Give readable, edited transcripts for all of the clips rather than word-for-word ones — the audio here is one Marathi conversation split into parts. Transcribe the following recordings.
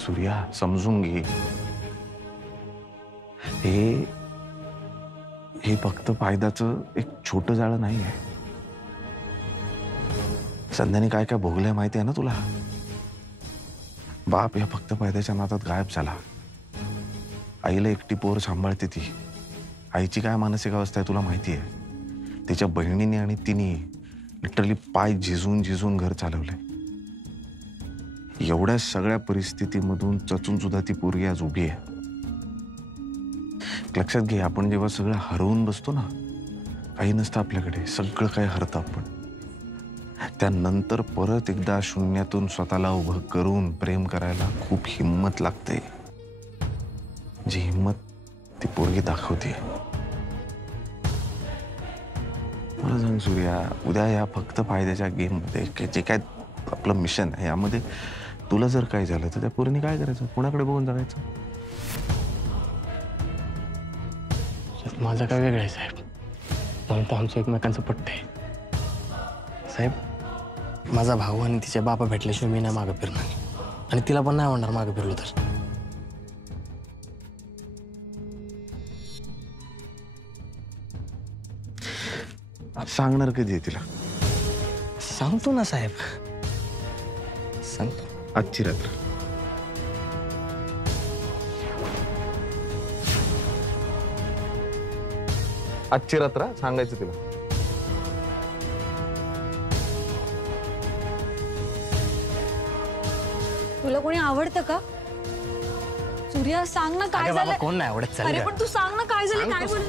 सूर्या, समजून घे. हे फक्त फायद्याचं एक छोटं जाळं नाही आहे. संध्याने काय काय भोगलंय माहिती आहे ना तुला. बाप या फक्त फायद्याच्या नादात गायब झाला. आईला एकटी पोर सांभाळते ती. आईची काय मानसिक अवस्था आहे तुला माहिती आहे. तिच्या बहिणीने आणि तिने लिटरली पाय झिजून झिजून घर चालवलंय. एवढ्या सगळ्या परिस्थितीमधून चचून सुद्धा ती पोरगी आज उभी आहे. लक्षात घे, आपण जेव्हा सगळं हरवून बसतो ना, काही नसतं आपल्याकडे, सगळं काही हरतं आपण. त्यानंतर परत एकदा शून्यातून स्वतःला उभं करून प्रेम करायला खूप हिंमत लागते. जी हिंमत ती पोरगी दाखवते. मला सांग सूर्या, उद्या या फक्त फायद्याच्या गेम मध्ये जे काय आपलं मिशन आहे यामध्ये तुला जर काय झालं तर त्या पोरीने काय करायचं? कोणाकडे बघून जगायचं? माझं काय वेगळं आहे साहेब. म्हणून तर आमचं एकमेकांचं पट्ट आहे साहेब. माझा भाऊ आणि तिचे बापा भेटल्याशिवाय मी नाही मागं फिरणार, आणि तिला पण नाही म्हणणार मागं फिरलो तर. सांगणार कधी आहे तिला? सांगतो ना साहेब, सांगतो. आजची रात्र. आजची रात्र सांगायचं तिला. तुला कोणी आवडतं का? सूर्या सांग ना काय झालं. कोण नाही आवडत. अरे पण तू सांग ना काय झालं. काय बोल.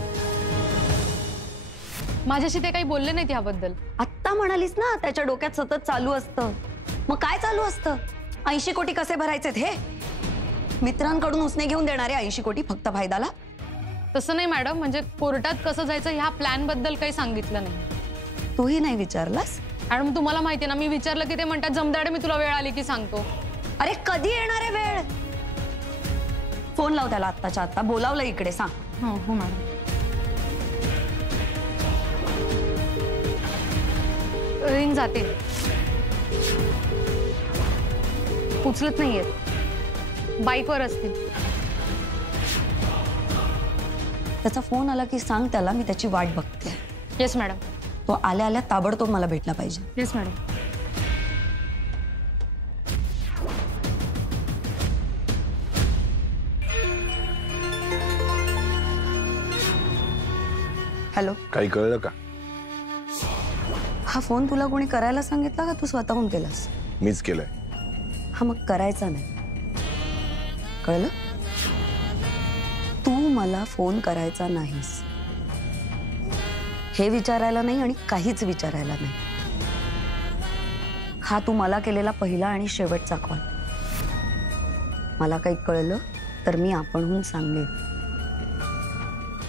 माझ्याशी ते काही बोलले नाहीत याबद्दल. आत्ता म्हणालीस ना त्याच्या डोक्यात सतत चालू असतं. मग काय चालू असतं? 80 कोटी कसे भरायचेत हे? मित्रांकडून उसने घेऊन देणारे 80 कोटी फक्त फायद्याला? तसं नाही मॅडम, म्हणजे कोर्टात कसं जायचं ह्या प्लॅन बद्दल काही सांगितलं नाही. तूही नाही विचारलास? मॅडम तुम्हाला माहिती आहे ना, मी विचारलं की ते म्हणतात जमदाडे मी तुला वेळ आली की सांगतो. अरे कधी येणार आहे वेळ? फोन लाव त्याला आत्ताच्या आत्ता. बोलावलं इकडे, सांग. हो मॅडम. रिंग जाते, उचलत नाहीये, बाईकवर असतील. त्याचा फोन आला की सांग त्याला मी त्याची वाट बघते. Yes madam. तो आल्या आल्या ताबडतोब मला भेटला पाहिजे. Yes madam. हॅलो. काही कळलं का? हा फोन तुला कोणी करायला सांगितला का तू स्वतःहून केलास? मीच केलंय. हा मग करायचा नाही, कळलं? तू मला फोन करायचा नाहीस, हे विचारायला नाही आणि काहीच विचारायला नाही. हा तू मला केलेला पहिला आणि शेवटचा कॉल. मला काही कळलं तर मी आपणहून सांगेन.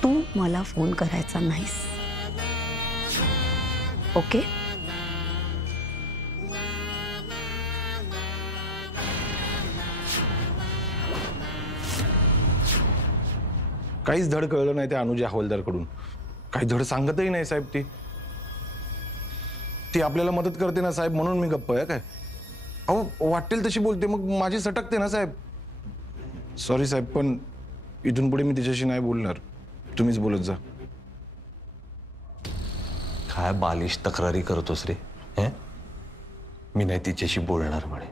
तू मला फोन करायचा नाहीस, ओके? काहीच धड कळलं नाही त्या अनुजा हवालदारकडून. काही धड सांगतही नाही साहेब. ती आपल्याला मदत करते ना साहेब, म्हणून मी गप्प आहे. काय अहो वाटेल तशी बोलते, मग माझी सटकते ना साहेब. सॉरी साहेब, पण इथून पुढे मी तिच्याशी नाही बोलणार. तुम्हीच बोलत जा. काय बालिश तक्रारी करतोस रे? हे मी नाही तिच्याशी बोलणार म्हणे.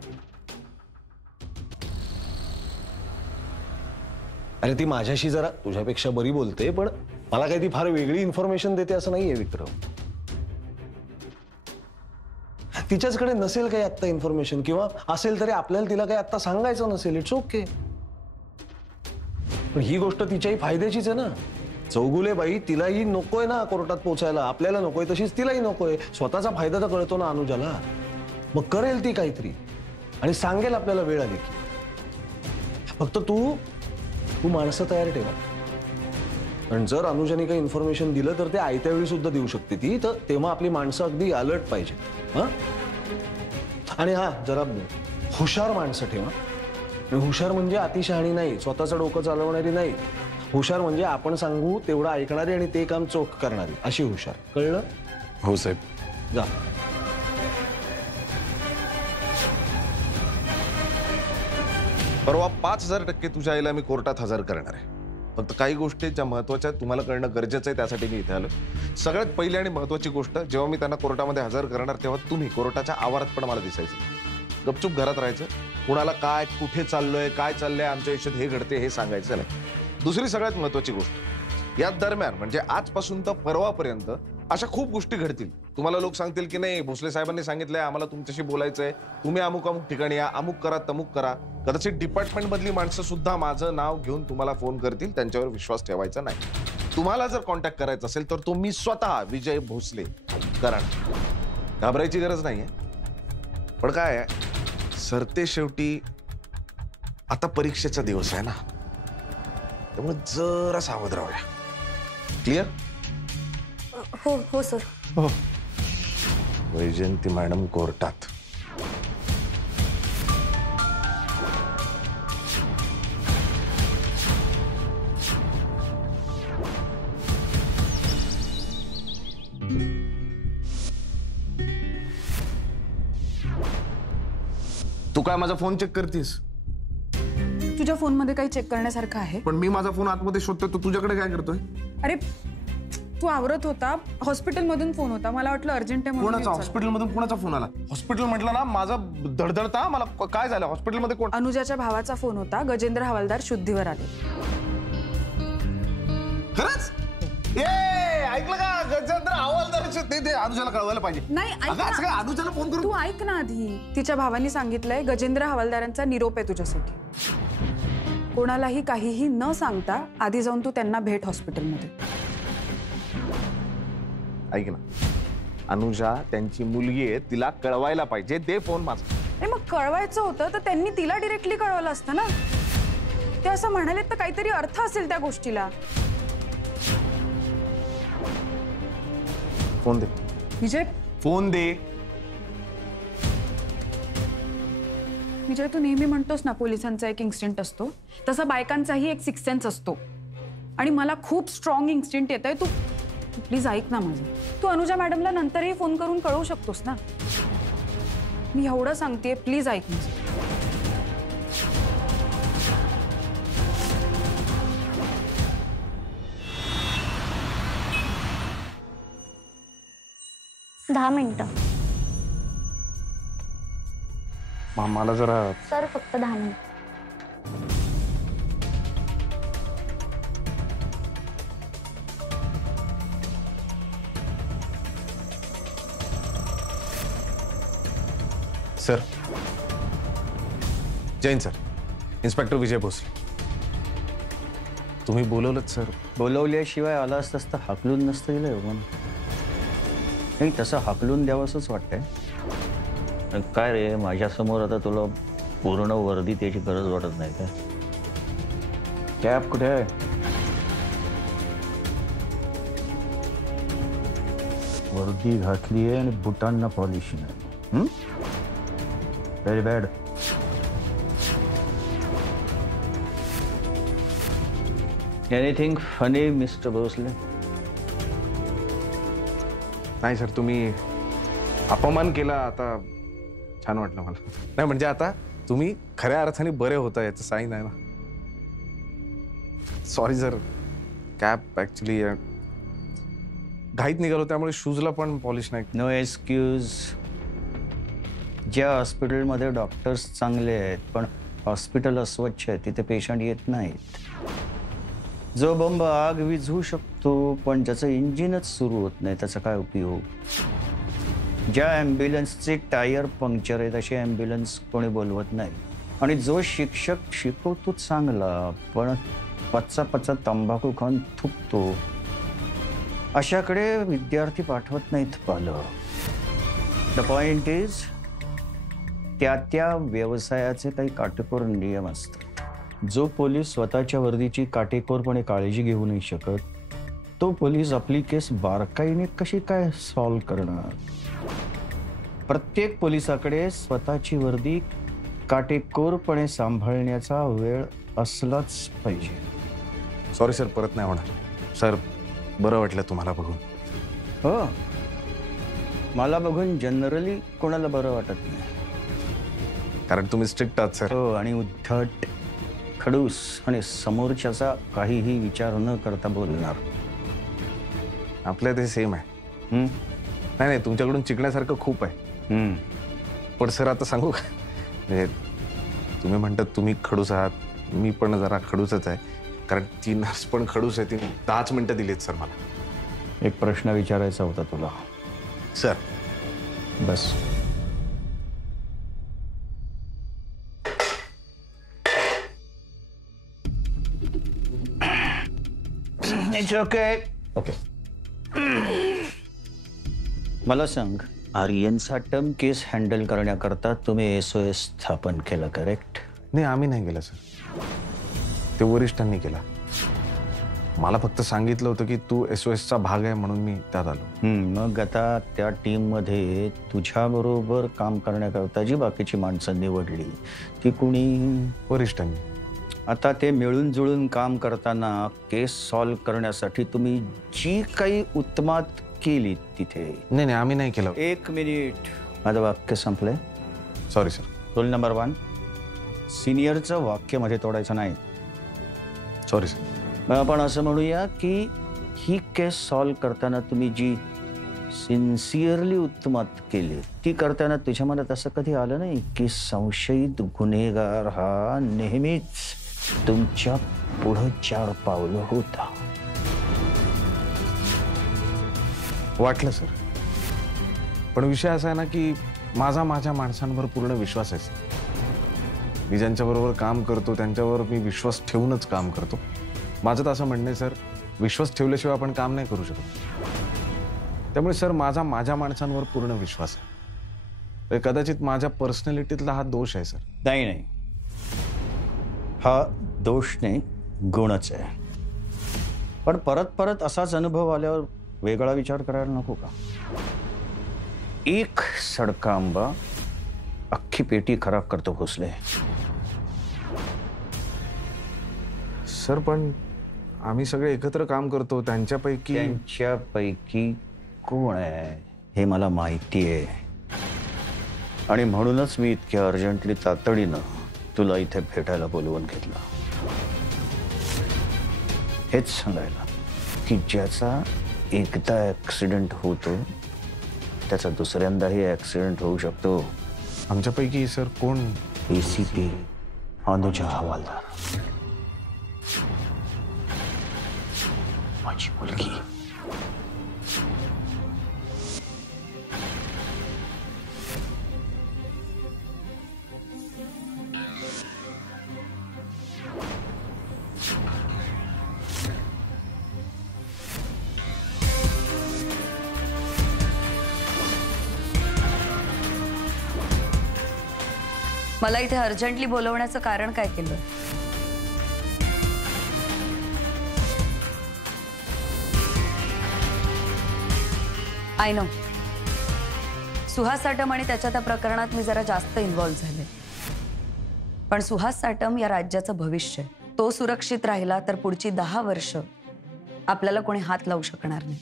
अरे ती माझ्याशी जरा तुझ्यापेक्षा बरी बोलते, पण मला काही ती फार वेगळी इन्फॉर्मेशन देते असं नाहीये विक्रम. तिच्याचकडे नसेल काही आत्ता इन्फॉर्मेशन, किंवा असेल तरी आपल्याला तिला काही आत्ता सांगायचं नसेल. It's okay. पण ही गोष्ट तिच्याही फायद्याचीच आहे ना. चौगुले बाई तिलाही नकोय ना कोर्टात पोचायला. आपल्याला नकोय तशीच तिलाही नकोय. स्वतःचा फायदा तर कळतो ना अनुजाला. मग करेल ती काहीतरी आणि सांगेल आपल्याला वेळ आली की. फक्त तू माणसं तयार ठेवा. पण जर अनुजाने काही इन्फॉर्मेशन दिलं तर ते आयत्या वेळी सुद्धा देऊ शकते ती. तर तेव्हा आपली माणसं अगदी अलर्ट पाहिजे. हा आणि हा जरा हुशार माणसं ठेवा. हुशार म्हणजे अतिशहाणी नाही, स्वतःचं डोकं चालवणारी नाही. हुशार म्हणजे आपण सांगू तेवढं ऐकणारी आणि ते काम चोख करणारी, अशी हुशार. कळलं? हो साहेब. जा. परवा 5,000% तुझ्या आईला मी कोर्टात हजर करणार आहे. फक्त काही गोष्टी ज्या महत्वाच्या तुम्हाला कळणं गरजेचं आहे, त्यासाठी मी इथे आलो. सगळ्यात पहिली आणि महत्वाची गोष्ट, जेव्हा मी त्यांना कोर्टामध्ये हजर करणार तेव्हा तुम्ही कोर्टाच्या आवारात पण मला दिसायचं. गपचूप घरात राहायचं. कुणाला काय, कुठे चाललोय, काय चाललंय आमच्या आयुष्यात, हे घडते हे सांगायचं नाही. दुसरी सगळ्यात महत्वाची गोष्ट, या दरम्यान म्हणजे आजपासून तर परवापर्यंत अशा खूप गोष्टी घडतील. तुम्हाला लोक सांगतील की नाही, भोसले साहेबांनी सांगितलंय आम्हाला तुमच्याशी बोलायचंय, तुम्ही अमुक अमुक ठिकाणी या, अमुक करा तमुक करा. कदाचित डिपार्टमेंट मधली माणसं सुद्धा माझं नाव घेऊन तुम्हाला फोन करतील. त्यांच्यावर विश्वास ठेवायचा नाही. तुम्हाला जर कॉन्टॅक्ट करायचा असेल तर तो मी स्वतः विजय भोसले करणार. घाबरायची गरज नाहीये. पण काय आहे, सरते शेवटी आता परीक्षेचा दिवस आहे ना, त्यामुळे जरा सावध राहूया. क्लिअर? हो हो सर. हो. वैजयंती मॅडम कोर्टात. तू काय माझा फोन चेक करतीस? तुझ्या फोनमध्ये काही चेक करण्यासारखं आहे? पण मी माझा फोन आतमध्ये शोधतोय, तू तुझ्याकडे काय करतोय? अरे तू आवरत होता, हॉस्पिटलमधून फोन होता, मला वाटलं अर्जंट आहे म्हणून. कोणाचा? हॉस्पिटलमधून कोणाचा फोन आला? हॉस्पिटल म्हटलं ना, माझा धडधडता. मला काय झालं? हॉस्पिटलमध्ये कोण? अनुजाच्या भावाचा फोन होता. गजेंद्र हवालदार शुद्धीवर आले. खरंच? ए ऐकलं का? गजेंद्र हवालदार ते अनुजाला कळवायला पाहिजे. नाही, ऐक अगं, असं ना. काय अनुजाला फोन करू? तू ऐक ना आधी. तिच्या भावानी सांगितलंय गजेंद्र हवालदारांचा निरोप आहे तुझ्यासाठी. कोणालाही काहीही न सांगता आधी जाऊन तू त्यांना भेट हॉस्पिटलमध्ये. ऐक ना, अनुजा त्यांची मुलगी आहे, तिला कळवायला पाहिजे. दे फोन माझा. अरे मग कळवायचं होतं तर त्यांनी तिला डिरेक्टली कळवलं असतं ना. ते असं म्हणाले तर काहीतरी अर्थ असेल त्या गोष्टीला. फोन दे. विजय, फोन दे. विजय, तू नेहमी म्हणतोस ना पोलिसांचा एक इन्स्टिंक्ट असतो, तसा बायकांचाही एक सिक्स सेन्स असतो. आणि मला खूप स्ट्रॉंग इन्स्टिंक्ट येत आहे. तू प्लीज ऐक ना माझं. तू अनुजा मॅडमला नंतरही फोन करून कळवू शकतोस ना. मी एवढं सांगतेय, प्लीज ऐक माझं. दहा मिनिटं मला जरा सर, फक्त 10 minute. Sir. Jain sir. Inspector Vijay Bhosale. तुम्ही बोलवलंत सर? बोलवल्याशिवाय आला असतास तर हाकलून नसतं गेलं हो. नाही, तसं हाकलून द्यावंसंच वाटतंय. काय रे, माझ्यासमोर आता तुला पूर्ण वर्दी त्याची गरज वाटत नाही काय? कॅप कुठे आहे? वर्दी घातली आहे आणि बुटांना पॉलिश नाही. Very bad. Anything funny mister Bhosale? नाही सर, तुम्ही अपमान केला. आता छान वाटलं मला. नाही म्हणजे आता तुम्ही खऱ्या अर्थाने बरे होता याचं साईन आहे ना. सॉरी सर, कॅप ऍक्च्युली घाईत निघालो त्यामुळे शूजला पण पॉलिश नाही. No excuse. ज्या हॉस्पिटलमध्ये डॉक्टर्स चांगले आहेत पण हॉस्पिटल अस्वच्छ आहे तिथे पेशंट येत नाहीत. जो बंब आग विझवू शकतो पण ज्याचं इंजिनच सुरू होत नाही त्याचा काय उपयोग? ज्या ॲम्ब्युलन्सचे टायर पंक्चर आहेत अशी ॲम्ब्युलन्स कोणी बोलवत नाही. आणि जो शिक्षक शिकवतो चांगला पण पच्चा तंबाखू खाऊन थुकतो अशाकडे विद्यार्थी पाठवत नाहीत पालक. द पॉइंट इज त्या व्यवसायाचे काही काटेकोर नियम असतात. जो पोलीस स्वतःच्या वर्दीची काटेकोरपणे काळजी घेऊ नाही शकत तो पोलीस आपली केस बारकाईने कशी काय सॉल्व्ह करणार? प्रत्येक पोलिसाकडे स्वतःची वर्दी काटेकोरपणे सांभाळण्याचा वेळ असलाच पाहिजे. सॉरी सर, परत नाही होणार. सर, बरं वाटलं तुम्हाला बघून. हो, मला बघून जनरली कोणाला बरं वाटत नाही. कारण तुम्ही स्ट्रिक्ट आहात सर. हो, आणि उद्धट, खडूस आणि समोरच्याचा काहीही विचार न करता बोलणार. आपल्या ते सेम आहे. हं? नाही नाही, तुमच्याकडून शिकण्यासारखं खूप आहे. हं. पण सर आता सांगू का, म्हणजे तुम्ही म्हणतात तुम्ही खडूस आहात, मी पण जरा खडूसच आहे. कारण ती नर्स पण खडूस आहे. ती 10 मिनिटं दिलीत सर मला. एक प्रश्न विचारायचा होता तुला. Sir bus. It's okay. Okay. मला सांग, आर्यन साटम केस हँडल करण्याकरता तुम्ही SOS स्थापन केलं, करेक्ट? नाही, आम्ही नाही केलं सर, ते वरिष्ठांनी केला. मला फक्त सांगितलं होतं की तू SOSचा भाग आहे म्हणून मी त्यात आलो. मग आता त्या टीममध्ये तुझ्याबरोबर काम करण्याकरता जी बाकीची माणसं निवडली ती कुणी? वरिष्ठांनी. आता ते मिळून जुळून काम करताना केस सॉल्व करण्यासाठी तुम्ही जी काही उत्मात केली तिथे. नाही नाही, आम्ही नाही केलं. 1 मिनिट, माझं वाक्य संपलंय. Sorry sir. रूल नंबर 1, सिनियरचं वाक्य मध्ये तोडायचं नाही. Sorry sir. मग आपण असं म्हणूया की ही केस सॉल्व करताना तुम्ही जी सिन्सिअरली उत्तमात केली ती करताना तुझ्या मनात असं कधी आलं नाही की संशयित गुन्हेगार हा नेहमीच तुमच्या पुढं 4 पावलं होता? वाटलं सर, पण विषय असा आहे ना की माझ्या माणसांवर पूर्ण विश्वास आहे सर. मी ज्यांच्याबरोबर काम करतो त्यांच्यावर मी विश्वास ठेवूनच काम करतो. माझं तर असं म्हणणं आहे सर, विश्वास ठेवल्याशिवाय आपण काम नाही करू शकत. त्यामुळे सर माझ्या माणसांवर पूर्ण विश्वास आहे. तर कदाचित माझ्या पर्सनॅलिटीतला हा दोष आहे सर. नाही, हा दोष नाही, गुणच आहे. पण परत परत असाच अनुभव आल्यावर वेगळा विचार करायला नको का? एक सडका आंबा अख्खी पेटी खराब करतो भोसले. सर पण आम्ही सगळे एकत्र काम करतो, त्यांच्यापैकी कोण आहे हे मला माहिती आहे. आणि म्हणूनच मी इतक्या अर्जंटली तातडीनं तुला इथे भेटायला बोलवून घेतलं. हेच सांगायला की ज्याचा एकदा ऍक्सिडेंट होतो त्याचा दुसऱ्यांदाही ऍक्सिडेंट होऊ शकतो. आमच्यापैकी सर कोण? ACP अनुजा हवालदार, माझी मुलगी. मला इथे अर्जंटली बोलवण्याचं कारण काय केलं? आय नो, सुहास साटम आणि त्याच्या त्या प्रकरणात मी जरा जास्त इन्व्हॉल्व्ह झाले. पण सुहास साटम या राज्याचं भविष्य, तो सुरक्षित राहिला तर पुढची 10 वर्ष आपल्याला कोणी हात लावू शकणार नाही.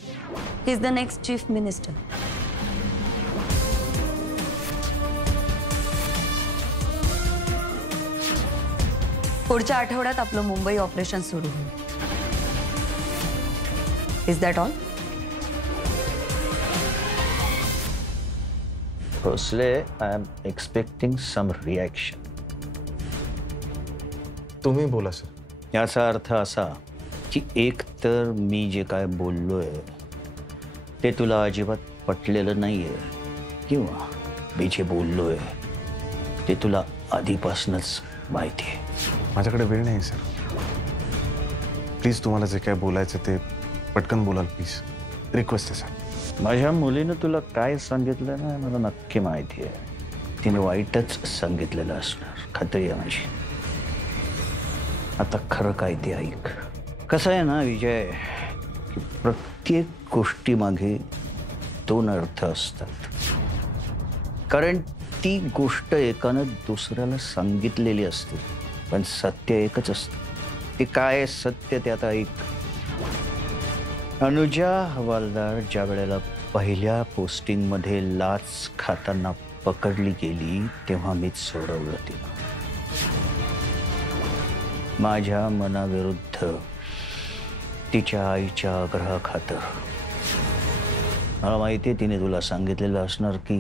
He is the next chief minister. पुढच्या आठवड्यात आपलं मुंबई ऑपरेशन सुरू होईल. Is that all? Bhosale, I am expecting some reaction. तुम्ही बोला सर. याचा अर्थ असा की एक तर मी जे काय बोललोय ते तुला अजिबात पटलेलं नाहीये, किंवा मी जे बोललोय ते तुला आधीपासूनच माहिती आहे. माझ्याकडे वेळ नाही सर. प्लीज तुम्हाला जे काय बोलायचं ते पटकन बोलाल प्लीज. रिक्वेस्ट आहे सर. माझ्या मुलीनं तुला काय सांगितलं ना मला नक्की माहिती आहे. तिने वाईटच सांगितलेलं असणार, खात्री आहे माझी. आता खरं काय ते ऐक. कसं आहे ना विजय, की प्रत्येक गोष्टीमागे 2 अर्थ असतात. कारण ती गोष्ट एकानं दुसऱ्याला सांगितलेली असते, पण सत्य एकच असतं. ते काय सत्य ते आता ऐक. अनुजा हवालदार ज्या वेळेला पहिल्या पोस्टिंगमध्ये लाच खाताना पकडली गेली तेव्हा मीच सोडवलं तिला. माझ्या मनाविरुद्ध तिच्या आईच्या आग्रहाखातर. मला माहितीये तिने तुला सांगितलेलं असणार की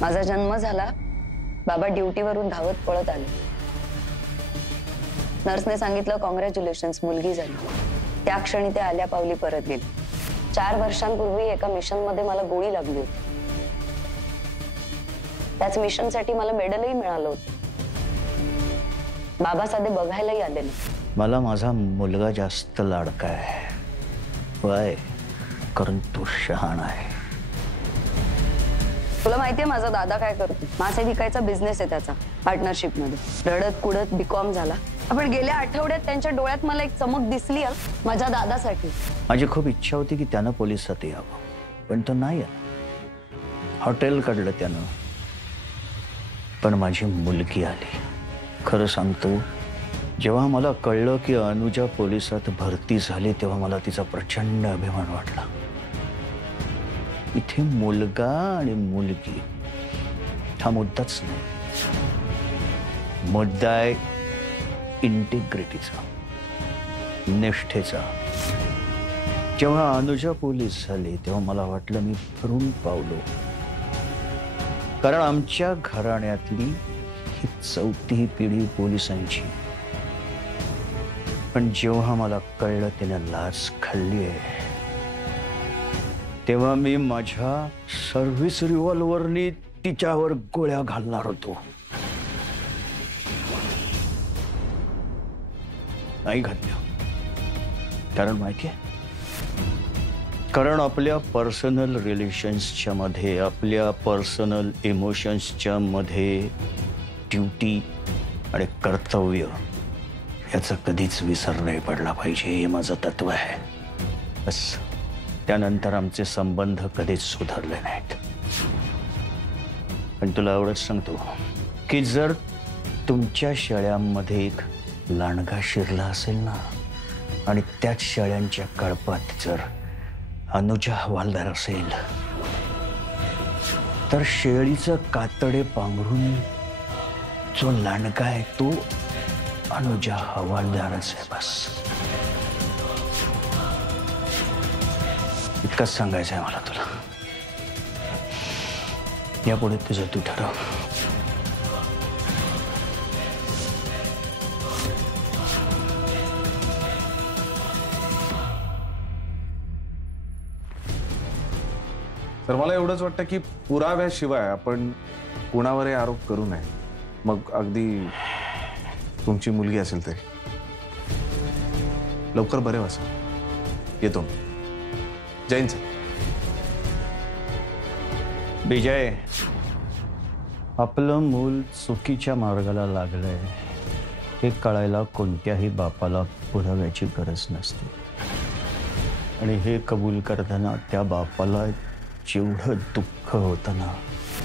माझा जन्म झाला, बाबा ड्युटीवरून धावत पळत आले. नर्सने सांगितलं कॉंग्रॅच्युलेशन्स, मुलगी झाली. त्या क्षणी ते आल्या पावली परत गेले. 4 वर्षांपूर्वी एका मिशनमध्ये मला गोळी लागली होती. त्याच मिशनसाठी मला मेडलही मिळालं होतं. बाबा साधे बघायलाही आले नाही. मला माझा मुलगा जास्त लाडका आहे. वय कारण तो शहाणा आहे. तुला माहितीये माझा दादा काय करतो? मासे विकायचा बिझनेस आहे त्याचा, पार्टनरशिप मध्ये. रडत कुडत बीकॉम झाला. आपण गेल्या आठवड्यात त्यांच्या डोळ्यात मला एक चमक दिसली माझ्या दादासाठी. माझी खूप इच्छा होती की त्यानं पोलिसात यावं, पण तो नाही आला. हॉटेल काढलं त्यानं, पण माझी मुलगी आली. खरं सांगतो, जेव्हा मला कळलं की अनुजा पोलिसात भरती झाली तेव्हा मला तिचा प्रचंड अभिमान वाटला. इथे मुलगा आणि मुलगी हा मुद्दाच नाही. मुद्दा आहे इंटिग्रिटीचा, निष्ठेचा. जेव्हा अनुजा पोलीस झाली तेव्हा मला वाटलं मी भरून पावलो. कारण आमच्या घराण्यातली ही 4थी पिढी पोलिसांची. पण जेव्हा मला कळलं तिने लाच खाल्ली आहे तेव्हा मी माझ्या सर्व्हिस रिव्हॉल्वरनी तिच्यावर गोळ्या घालणार होतो. नाही घातल्या. कारण माहितीये, कारण आपल्या पर्सनल रिलेशन्सच्या मध्ये, आपल्या पर्सनल इमोशन्सच्या मध्ये ड्युटी आणि कर्तव्य याचा कधीच विसर नाही पडला पाहिजे, हे माझं तत्व आहे. बस त्यानंतर आमचे संबंध कधीच सुधारले नाहीत. पण तुला एवढंच सांगतो की जर तुमच्या शेळ्यांमध्ये एक लांडगा शिरला असेल ना, आणि त्याच शेळ्यांच्या कळपात जर अनुजा हवालदार असेल, तर शेळीचं कातडे पांघरून जो लांडगा आहे तो अनुजा हवालदारच आहे. बस इतकंच सांगायचं आहे मला तुला. यापुढे तुझं तू ठरव. तर मला एवढंच वाटतं की पुराव्याशिवाय आपण कुणावरही आरोप करू नये. मग अगदी तुमची मुलगी असेल तरी. लवकर बरे व्हा सर. येतो. जैन सर. विजय, आपलं मूल चुकीच्या मार्गाला लागलंय हे कळायला कोणत्याही बापाला पुराव्याची गरज नसते. आणि हे कबूल करताना त्या बापाला जेवढं दुःख होतं ना,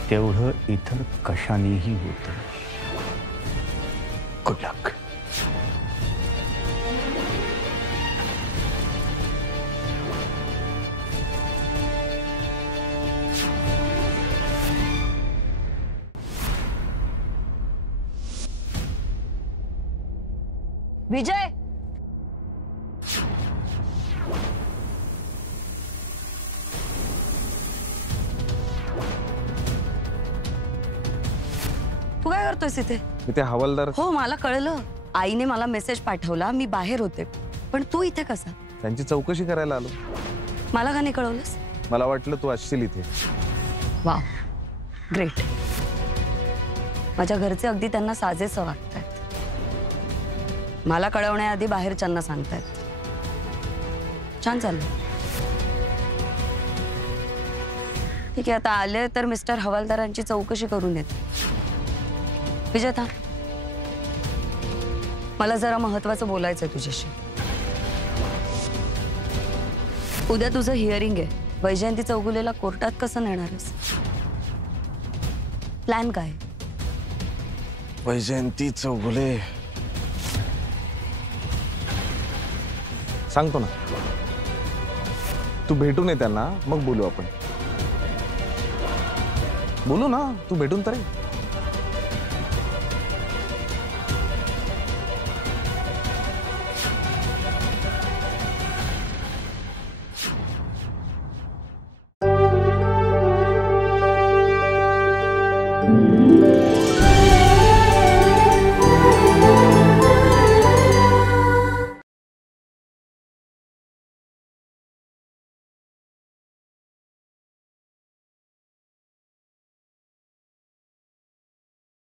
तेवढं इतर कशानेही होतं. गुड लक. विजय, तू काय करतोयस इथे? मी ते हवालदार. हो, मला कळलं. आईने मला मेसेज पाठवला, मी बाहेर होते. पण तू इथे कसा? त्यांची चौकशी करायला आलो. मला का नाही कळवलंस? मला वाटलं तू असशील इथे. Wow, great. माझ्या घरचे अगदी त्यांना साजेसं वागतायत. मला कळवण्याआधी बाहेरच्यांना सांगतायत. छान चाललं. ठीक आहे, आता आले तर मिस्टर हवालदारांची चौकशी करून येते. विजय, थांब. मला जरा महत्वाचं बोलायचंय तुझ्याशी. उद्या तुझं हिअरिंग आहे. वैजयंती चौगुलेला कोर्टात कसं नेणारस? प्लॅन काय? वैजयंती चौगुले सांगतो ना. तू भेटून ये त्यांना, मग बोलू आपण. बोलू ना, तू भेटून तर ये.